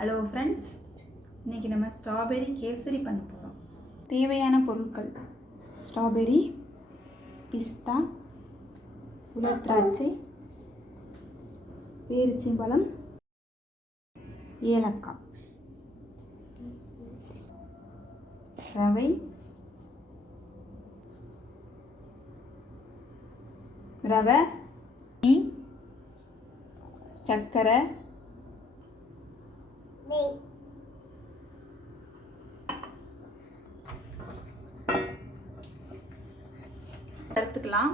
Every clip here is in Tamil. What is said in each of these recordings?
ஹலோ ஃப்ரெண்ட்ஸ், இன்றைக்கி நம்ம ஸ்ட்ராபெரி கேசரி பண்ண போகிறோம். தேவையான பொருட்கள்: ஸ்ட்ராபெரி, பிஸ்தா, உலர் திராட்சை, பேரிச்சம்பழம், ஏலக்காய், ரவை, சர்க்கரை, எடுத்துக்கலாம்.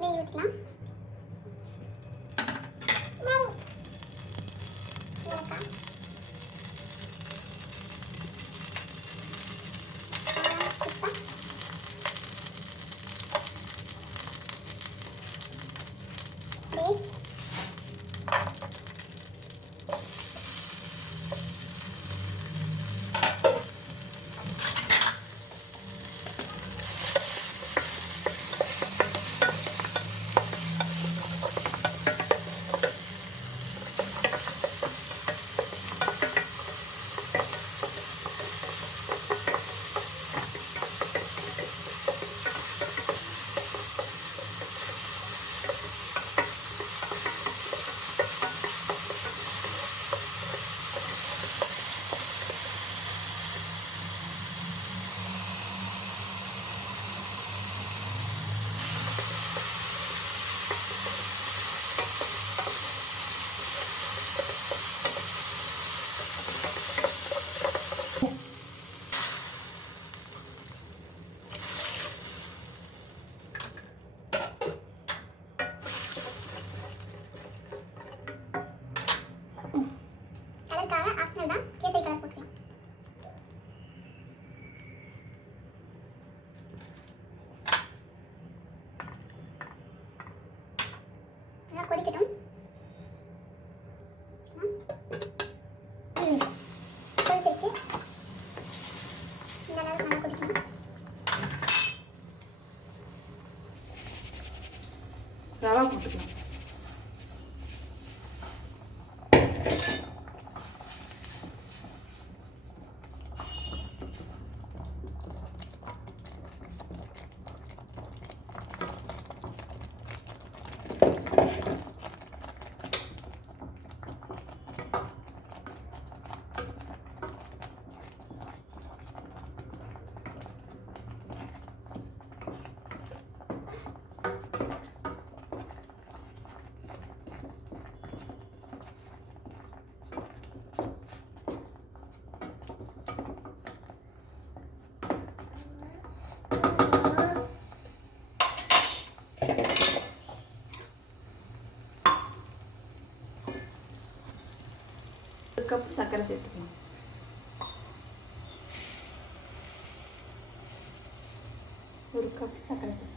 ஊற்றிக்கலாம். கலருக்காக ஆப்ஷனல் தான், கேசரி கலர் போட்டுக்கலாம். நல்லா கொதிக்கட்டும். கொதிச்சிருச்சு. இந்த அளவுக்கு நல்லா கொதிக்கணும். ரவா போட்டுக்கலாம். ஒரு கப் சர்க்கரை சேர்த்துக்கலாம். ஒரு கப் சர்க்கரை சேர்த்து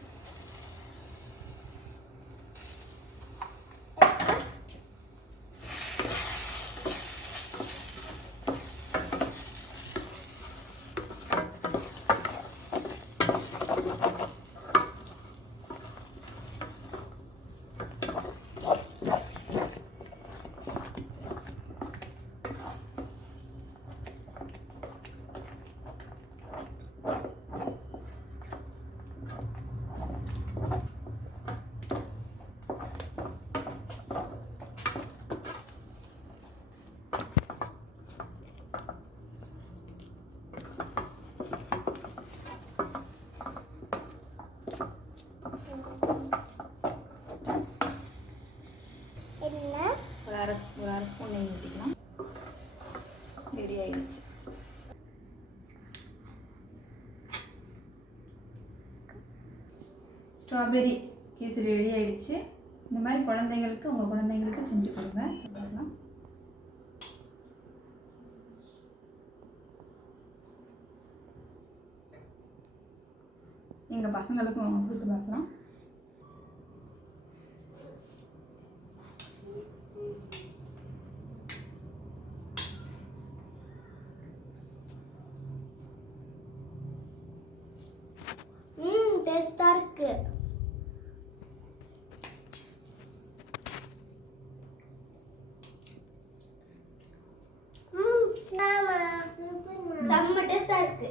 1/2 ஸ்பூன் நெய் ஊற்றிக்கலாம். ரெடி ஆயிடுச்சு. ஸ்ட்ராபெரி கேசரி ரெடி ஆயிடுச்சு. இந்த மாதிரி குழந்தைங்களுக்கு உங்கள் குழந்தைங்களுக்கு செஞ்சு கொடுங்க. பார்க்கலாம். எங்கள் பசங்களுக்கும் கொடுத்து பார்க்கலாம். டேஸ்டா இருக்கு. செம்ம டேஸ்டா இருக்கு.